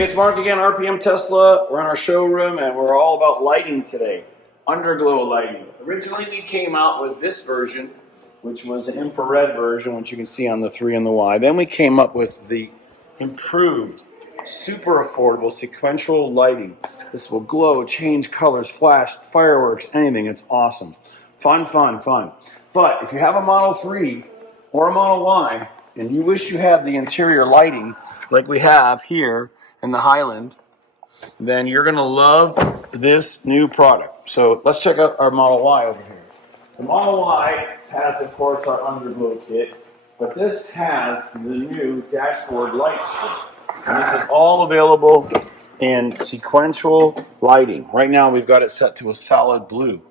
Hey, it's Mark again, RPM Tesla. We're in our showroom and we're all about lighting today. Underglow lighting. Originally we came out with this version, which was an infrared version, which you can see on the 3 and the Y. Then we came up with the improved, super affordable sequential lighting. This will glow, change colors, flash, fireworks, anything. It's awesome. Fun, fun, fun. But if you have a Model 3 or a Model Y and you wish you had the interior lighting like we have here in the Highland, then you're going to love this new product. So let's check out our Model Y over here. The Model Y has, of course, our underglow kit, but this has the new dashboard light strip. And this is all available in sequential lighting. Right now we've got it set to a solid blue.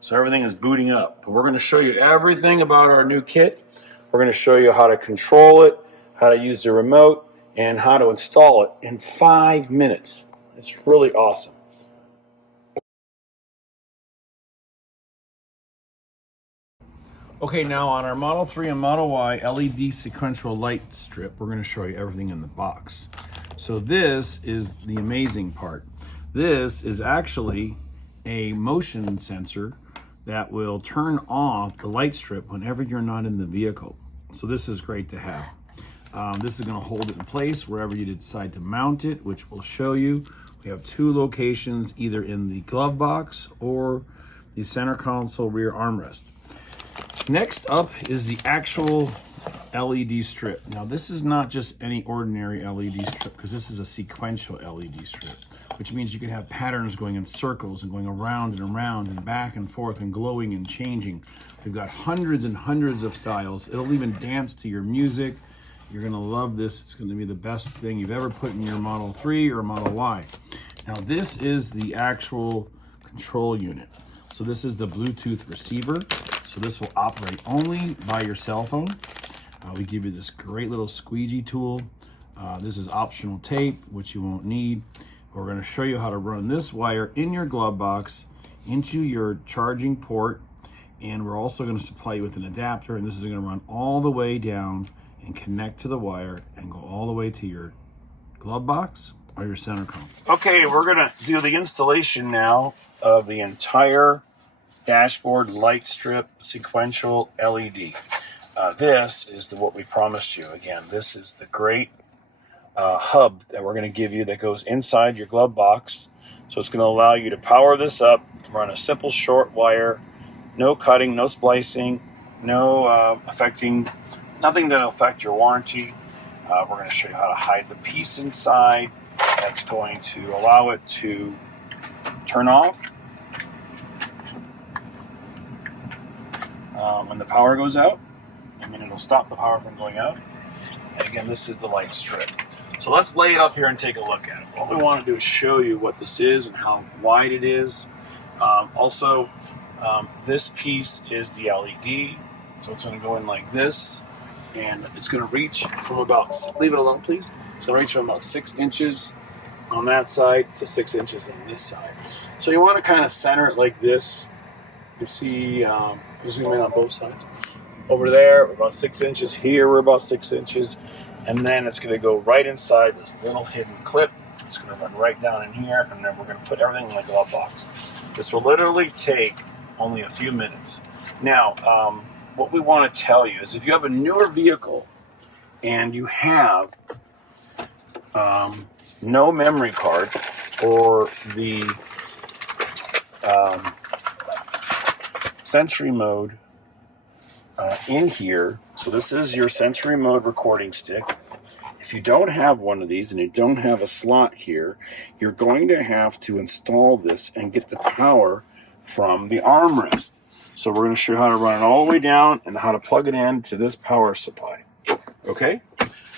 So everything is booting up. But we're going to show you everything about our new kit. We're going to show you how to control it, how to use the remote, and how to install it in 5 minutes. It's really awesome. Okay, now on our Model 3 and Model Y LED sequential light strip, we're going to show you everything in the box. So this is the amazing part. This is actually a motion sensor that will turn off the light strip whenever you're not in the vehicle. So this is great to have. This is going to hold it in place wherever you decide to mount it, which we'll show you. We have 2 locations, either in the glove box or the center console rear armrest. Next up is the actual LED strip. Now this is not just any ordinary LED strip, because this is a sequential LED strip, which means you can have patterns going in circles and going around and around and back and forth and glowing and changing. We've got hundreds and hundreds of styles. It'll even dance to your music. You're going to love this. It's going to be the best thing you've ever put in your Model 3 or Model Y. Now this is the actual control unit. So this is the Bluetooth receiver. So this will operate only by your cell phone. We give you this great little squeegee tool. This is optional tape, which you won't need. We're going to show you how to run this wire in your glove box into your charging port. And we're also going to supply you with an adapter. And this is going to run all the way down and connect to the wire and go all the way to your glove box or your center console. Okay, we're going to do the installation now of the entire dashboard light strip sequential LED. This is what we promised you. Again, this is the great hub that we're going to give you that goes inside your glove box. So it's going to allow you to power this up, run a simple short wire, no cutting, no splicing, no nothing to affect your warranty. We're going to show you how to hide the piece inside. That's going to allow it to turn off when the power goes out. I mean, it'll stop the power from going out. And again, this is the light strip. So let's lay it up here and take a look at it. What we want to do is show you what this is and how wide it is. This piece is the LED. So it's going to go in like this. And it's going to reach from about, leave it alone please. It's going to reach from about 6 inches on that side to 6 inches on this side. So you want to kind of center it like this. You can see, zoom in on both sides. Over there, we're about 6 inches. Here, we're about 6 inches. And then it's going to go right inside this little hidden clip. It's going to run right down in here. And then we're going to put everything in the glove box. This will literally take only a few minutes. Now, what we want to tell you is if you have a newer vehicle and you have no memory card or the Sensory mode in here, so this is your Sensory mode recording stick. If you don't have one of these and you don't have a slot here, you're going to have to install this and get the power from the armrest. So we're going to show you how to run it all the way down and how to plug it in to this power supply. Okay?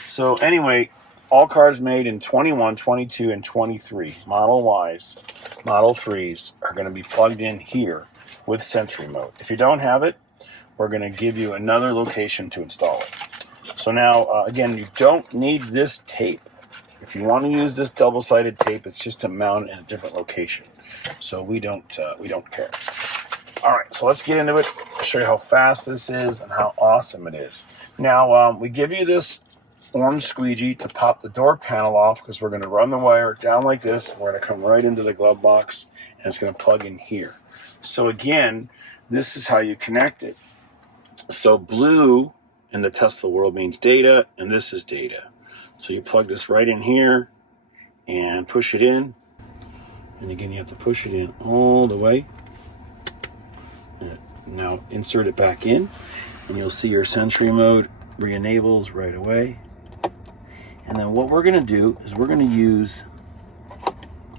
So anyway, all cars made in 21, 22, and 23, Model Ys, Model 3s, are going to be plugged in here with Sensory mode. If you don't have it, we're going to give you another location to install it. So now, again, you don't need this tape. If you want to use this double-sided tape, it's just to mount in a different location. So we don't care. All right, so let's get into it. I'll show you how fast this is and how awesome it is. Now, we give you this orange squeegee to pop the door panel off, because we're going to run the wire down like this. We're going to come right into the glove box, and it's going to plug in here. So again, this is how you connect it. So blue in the Tesla world means data, and this is data. So you plug this right in here and push it in. And again, you have to push it in all the way. And now insert it back in, and you'll see your Sentry mode re-enables right away. And then what we're going to do is we're going to use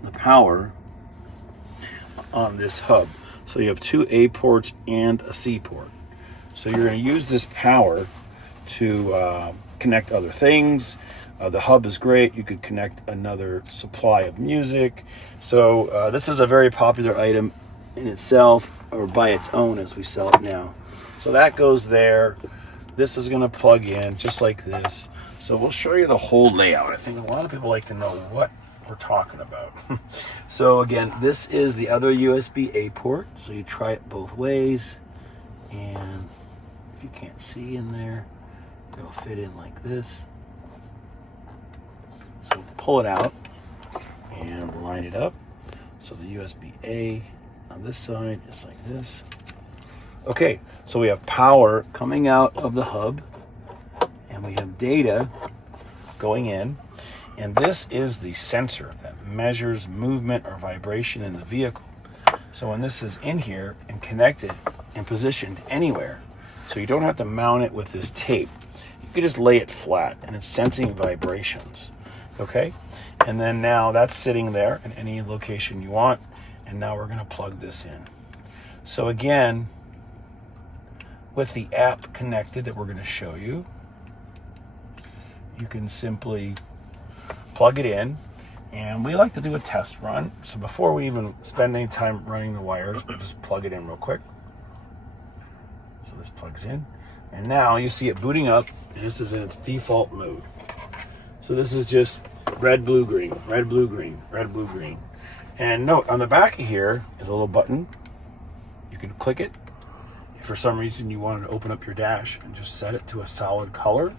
the power on this hub. So you have two A ports and a C port. So you're going to use this power to connect other things. The hub is great. You could connect another supply of music. So this is a very popular item in itself, or by its own as we sell it now. So that goes there. This is going to plug in just like this. So we'll show you the whole layout. I think a lot of people like to know what we're talking about. So again, this is the other USB-A port. So you try it both ways. And if you can't see in there, it'll fit in like this. So pull it out and line it up. So the USB-A on this side is like this. Okay, so we have power coming out of the hub, and we have data going in. And this is the sensor that measures movement or vibration in the vehicle. So when this is in here and connected and positioned anywhere, so you don't have to mount it with this tape, you can just lay it flat and it's sensing vibrations. Okay, and then now that's sitting there in any location you want, and now we're going to plug this in. So again, with the app connected that we're going to show you, you can simply plug it in, and we like to do a test run. So before we even spend any time running the wires, we'll just plug it in real quick. So this plugs in, and now you see it booting up, and this is in its default mode. So this is just red, blue, green, red, blue, green, red, blue, green. And note, on the back of here is a little button. You can click it. If for some reason you wanted to open up your dash and just set it to a solid color,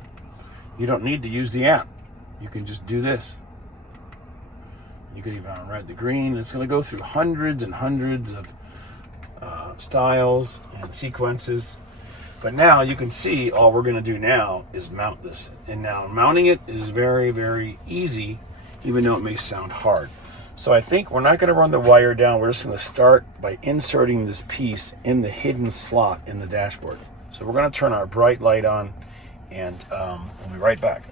you don't need to use the app. You can just do this. You can even on red to green. It's going to go through hundreds and hundreds of styles and sequences. But now you can see all we're going to do now is mount this. And now mounting it is very, very easy, even though it may sound hard. So I think we're not going to run the wire down. We're just going to start by inserting this piece in the hidden slot in the dashboard. So we're going to turn our bright light on, and we'll be right back.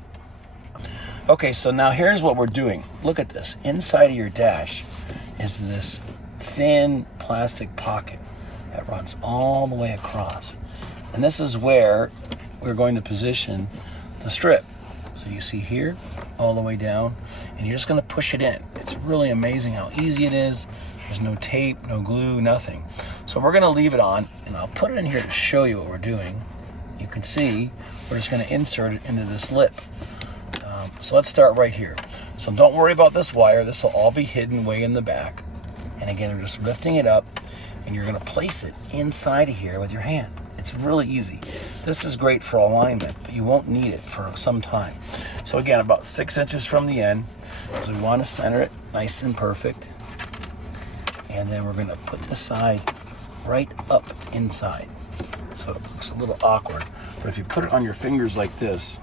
Okay, so now here's what we're doing. Look at this. Inside of your dash is this thin plastic pocket that runs all the way across. And this is where we're going to position the strip. So you see here, all the way down, and you're just going to push it in. It's really amazing how easy it is. There's no tape, no glue, nothing. So we're going to leave it on, and I'll put it in here to show you what we're doing. You can see we're just going to insert it into this lip. So let's start right here. So don't worry about this wire. This will all be hidden way in the back. And again, we're just lifting it up, and you're going to place it inside of here with your hand. It's really easy. This is great for alignment, but you won't need it for some time. So again, about 6 inches from the end. So we want to center it nice and perfect. And then we're going to put this side right up inside. So it looks a little awkward. But if you put it on your fingers like this,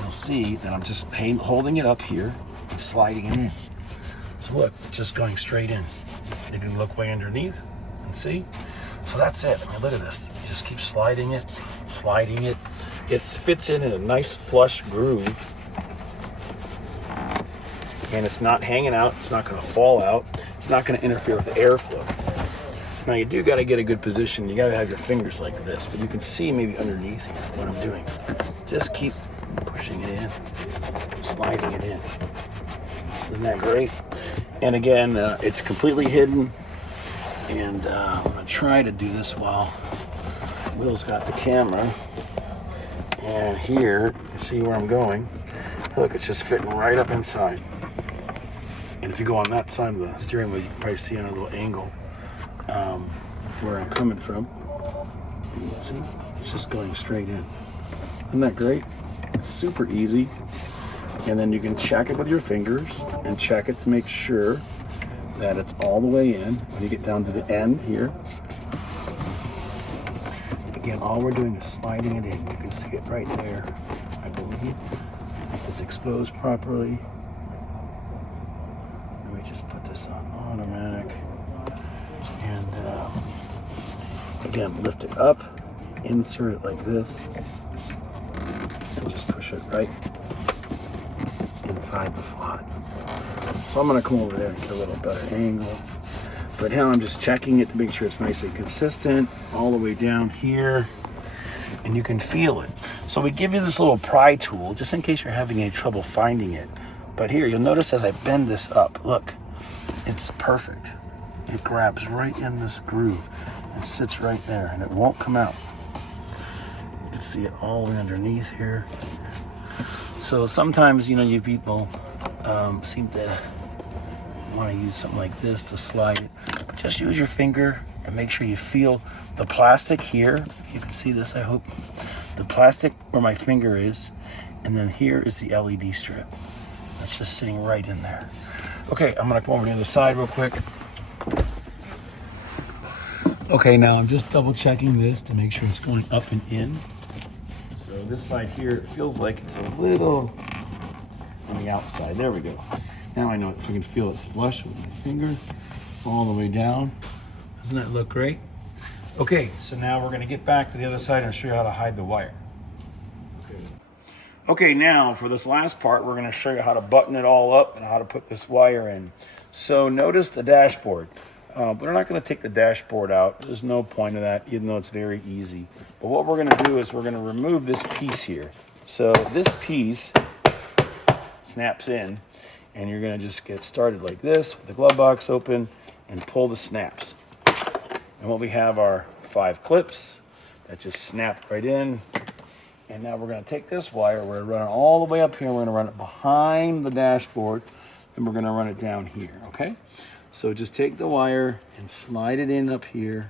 you'll see that I'm just holding it up here and sliding it in. So look, it's just going straight in. You can look way underneath and see. So that's it. I mean, look at this. You just keep sliding it, sliding it. It fits in a nice flush groove. And it's not hanging out. It's not going to fall out. It's not going to interfere with the airflow. Now you do got to get a good position. You got to have your fingers like this, but you can see maybe underneath here what I'm doing. Just keep pushing it in, sliding it in. Isn't that great? And again, it's completely hidden. And I'm going to try to do this while Will's got the camera. And here, you see where I'm going. Look, it's just fitting right up inside. And if you go on that side of the steering wheel, you can probably see on a little angle where I'm coming from. See, it's just going straight in. Isn't that great? Super easy. And then you can check it with your fingers and check it to make sure that it's all the way in. When you get down to the end here, again, all we're doing is sliding it in. You can see it right there, I believe. It's exposed properly. Let me just put this on automatic. And again, lift it up, insert it like this, and just push it right inside the slot. So I'm going to come over there and get a little better angle. But now I'm just checking it to make sure it's nice and consistent all the way down here. And you can feel it. So we give you this little pry tool just in case you're having any trouble finding it. But here, you'll notice as I bend this up, look, it's perfect. It grabs right in this groove and sits right there, and it won't come out. You can see it all the way underneath here. So sometimes, you people seem to want to use something like this to slide it. But just use your finger and make sure you feel the plastic here. You can see this, I hope. The plastic where my finger is, and then here is the LED strip. That's just sitting right in there. Okay, I'm gonna come over to the other side real quick. Okay, now I'm just double checking this to make sure it's going up and in. So this side here, it feels like it's a little on the outside. There we go. Now I know if I can feel it's flush with my finger all the way down. Doesn't that look great? Okay, so now we're gonna get back to the other side and show you how to hide the wire. Okay, now for this last part, we're gonna show you how to button it all up and how to put this wire in. So notice the dashboard. We're not gonna take the dashboard out. There's no point of that, even though it's very easy. But what we're gonna do is we're gonna remove this piece here. So this piece snaps in, and you're gonna just get started like this with the glove box open and pull the snaps. And what we have are 5 clips that just snap right in. And now we're gonna take this wire, we're gonna run it all the way up here, we're gonna run it behind the dashboard, and we're gonna run it down here, okay? So just take the wire and slide it in up here,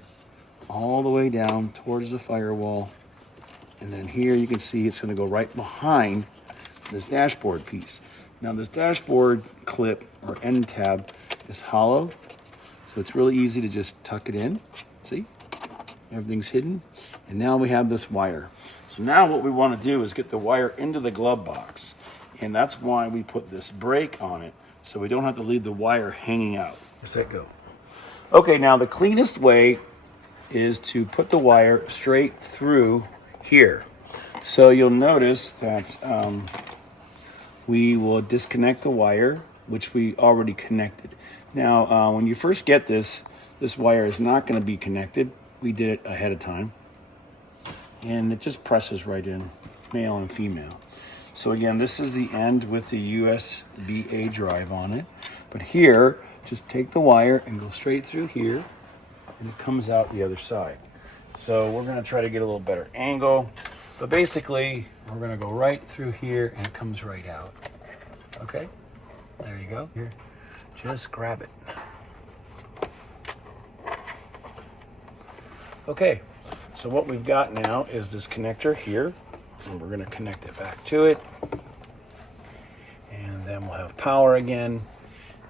all the way down towards the firewall. And then here you can see it's gonna go right behind this dashboard piece. Now this dashboard clip or end tab is hollow, so it's really easy to just tuck it in. See, everything's hidden. And now we have this wire. So now what we want to do is get the wire into the glove box. And that's why we put this brake on it, so we don't have to leave the wire hanging out. Where's that go? Okay, now the cleanest way is to put the wire straight through here. So you'll notice that we will disconnect the wire, which we already connected. Now, when you first get this wire is not going to be connected. We did it ahead of time. And it just presses right in, male and female. So again, this is the end with the USB-A drive on it. But here, just take the wire and go straight through here, and it comes out the other side. So we're going to try to get a little better angle. But basically, we're going to go right through here, and it comes right out. Okay? There you go. Here, just grab it. Okay, so what we've got now is this connector here, and we're going to connect it back to it. And then we'll have power again,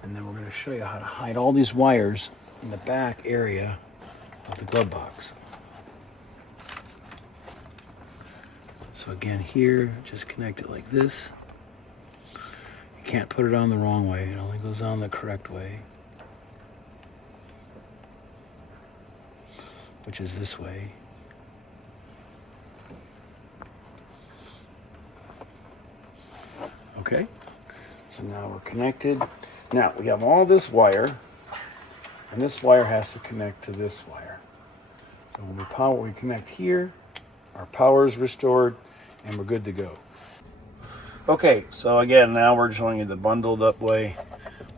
and then we're going to show you how to hide all these wires in the back area of the glove box. So again here, just connect it like this. You can't put it on the wrong way, it only goes on the correct way, which is this way. Okay, so now we're connected. Now we have all this wire, and this wire has to connect to this wire. So when we connect here, our power is restored, and we're good to go. Okay, so again, now we're showing you the bundled up way,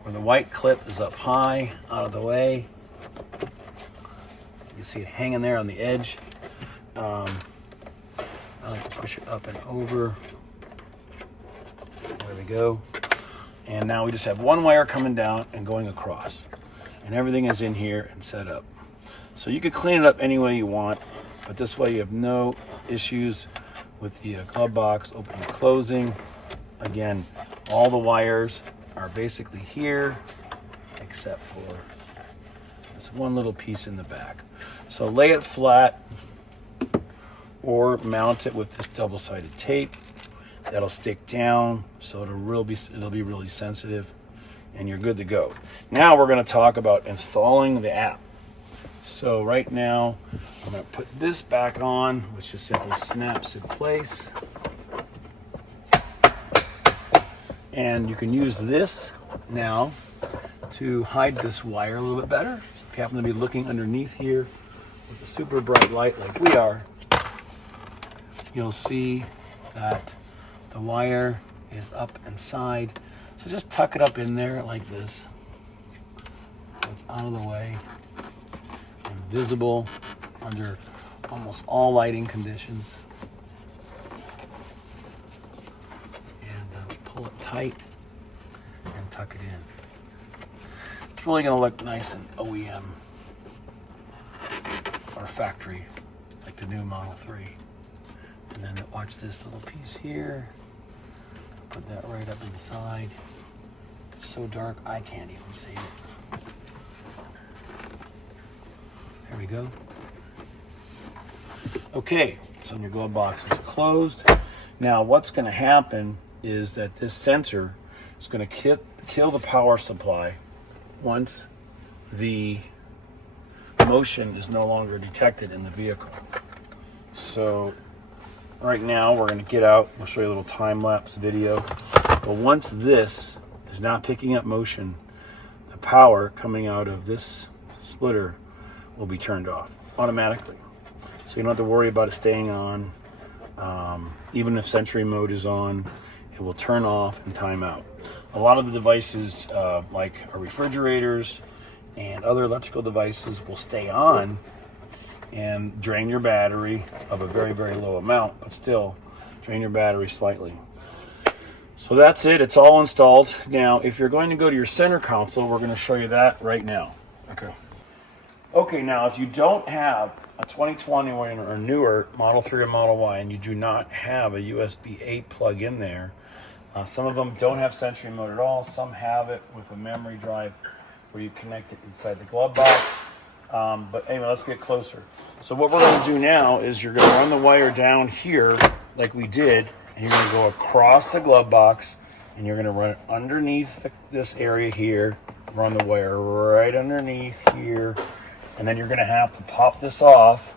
where the white clip is up high, out of the way. You can see it hanging there on the edge. I like to push it up and over. There we go. And now we just have one wire coming down and going across. And everything is in here and set up. So you could clean it up any way you want, but this way you have no issues with the glove box opening and closing. Again, all the wires are basically here except for this one little piece in the back. So lay it flat or mount it with this double-sided tape. That'll stick down, so it'll be really sensitive, and you're good to go. Now we're going to talk about installing the app. So right now I'm going to put this back on, which just simply snaps in place. And you can use this now to hide this wire a little bit better. So if you happen to be looking underneath here with a super bright light like we are, you'll see that the wire is up inside. So just tuck it up in there like this. So it's out of the way and visible under almost all lighting conditions. And pull it tight and tuck it in. It's really going to look nice and OEM or factory, like the new Model 3. And then watch this little piece here. Put that right up inside. It's so dark I can't even see it. There we go. Okay, so your glove box is closed. Now what's going to happen is that this sensor is going to kill the power supply once the motion is no longer detected in the vehicle. So right now we're going to get out. We'll show you a little time-lapse video. But once this is not picking up motion, the power coming out of this splitter will be turned off automatically. So you don't have to worry about it staying on. Even if Sentry mode is on, it will turn off and time out. A lot of the devices, like our refrigerators and other electrical devices, will stay on and drain your battery of a very, very low amount, but still drain your battery slightly. So that's it. It's all installed. Now, if you're going to go to your center console, we're going to show you that right now. Okay, now if you don't have a 2020 or newer Model 3 or Model Y and you do not have a USB-A plug in there, some of them don't have Sentry mode at all. Some have it with a memory drive where you connect it inside the glove box. But anyway, let's get closer. So what we're going to do now is you're going to run the wire down here like we did, and you're going to go across the glove box, and you're going to run it underneath this area here, run the wire right underneath here, and then you're going to have to pop this off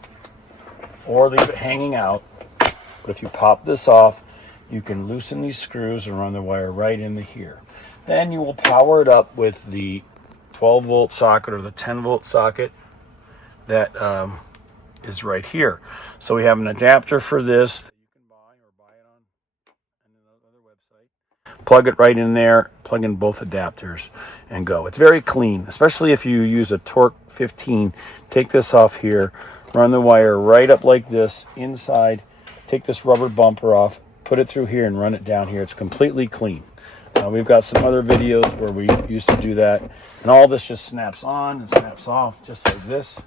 or leave it hanging out. But if you pop this off, you can loosen these screws and run the wire right into here. Then you will power it up with the 12-volt socket or the 10-volt socket that is right here. So we have an adapter for this that you can buy or buy it on another website. Plug it right in there, plug in both adapters, and go. It's very clean, especially if you use a Torque 15. Take this off here, run the wire right up like this inside, take this rubber bumper off, put it through here and run it down here. It's completely clean. We've got some other videos where we used to do that, and all this just snaps on and snaps off just like this,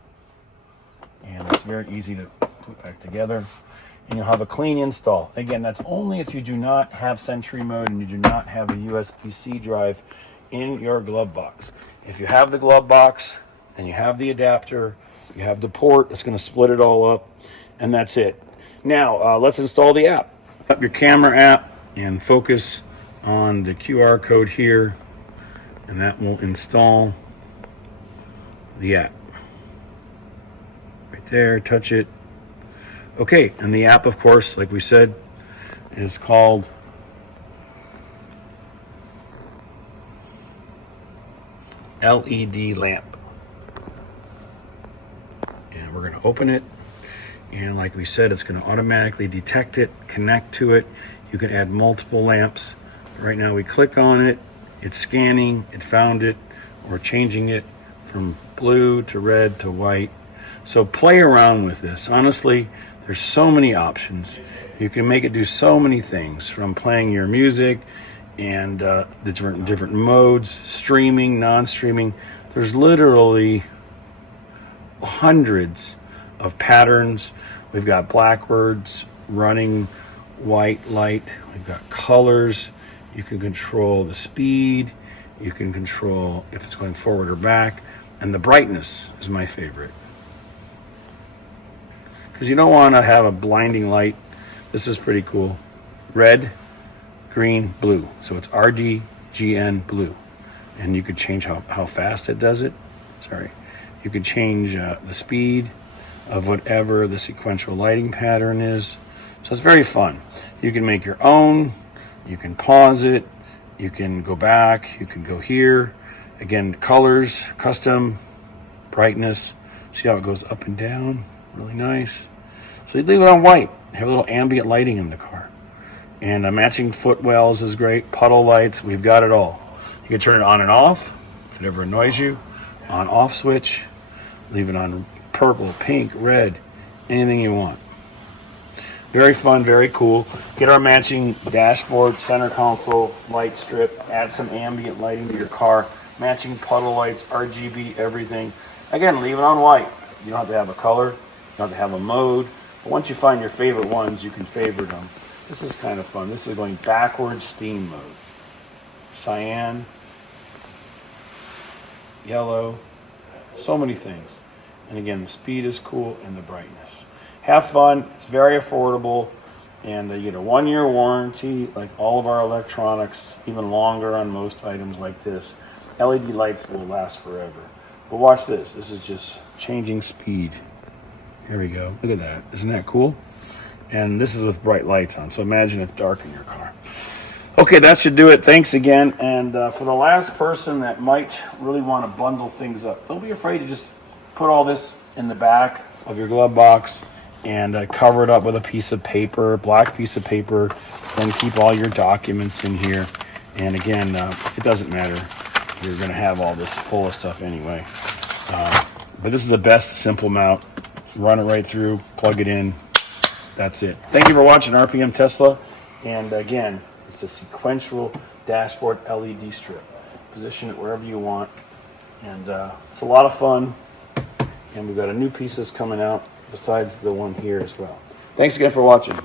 and it's very easy to put back together, and you'll have a clean install. Again, that's only if you do not have Sentry mode and you do not have a USB-C drive in your glove box. If you have the glove box and you have the adapter, you have the port, it's going to split it all up, and that's it. Now let's install the app. Up your camera app and focus on the QR code here, and that will install the app. Right there, touch it. Okay, and the app, of course, like we said, is called LED lamp. And we're going to open it, and like we said, it's going to automatically detect it, connect to it. You can add multiple lamps. Right now we click on it, it's scanning, it found it, we're changing it from blue to red to white. So play around with this. Honestly, there's so many options. You can make it do so many things, from playing your music and the different modes, streaming, non-streaming. There's literally hundreds of patterns. We've got blackbirds running white light. We've got colors. You can control the speed. You can control if it's going forward or back. And the brightness is my favorite, because you don't want to have a blinding light. This is pretty cool. Red, green, blue. So it's RDGN blue. And you could change how fast it does it. Sorry. You could change the speed of whatever the sequential lighting pattern is. So it's very fun. You can make your own. You can pause it. You can go back. You can go here. Again, colors, custom, brightness. See how it goes up and down? Really nice. So you leave it on white. Have a little ambient lighting in the car. And matching footwells is great. Puddle lights, we've got it all. You can turn it on and off if it ever annoys you. On off switch. Leave it on purple, pink, red, anything you want. Very fun, very cool. Get our matching dashboard, center console, light strip. Add some ambient lighting to your car. Matching puddle lights, RGB, everything. Again, leave it on white. You don't have to have a color. You don't have to have a mode. But once you find your favorite ones, you can favorite them. This is kind of fun. This is going backwards steam mode. Cyan, yellow, so many things. And again, the speed is cool and the brightness. Have fun. It's very affordable. And you get a 1-year warranty, like all of our electronics, even longer on most items like this. LED lights will last forever. But watch this. This is just changing speed. Here we go. Look at that. Isn't that cool? And this is with bright lights on. So imagine it's dark in your car. Okay, that should do it. Thanks again. And for the last person that might really want to bundle things up, don't be afraid to just put all this in the back of your glove box and cover it up with a piece of paper, black piece of paper. Then keep all your documents in here. And again, it doesn't matter. You're going to have all this full of stuff anyway. But this is the best simple mount. Run it right through, plug it in. That's it. Thank you for watching RPM Tesla. And again, it's a sequential dashboard LED strip. Position it wherever you want. And it's a lot of fun. And we've got a new piece that's coming out besides the one here as well. Thanks again for watching.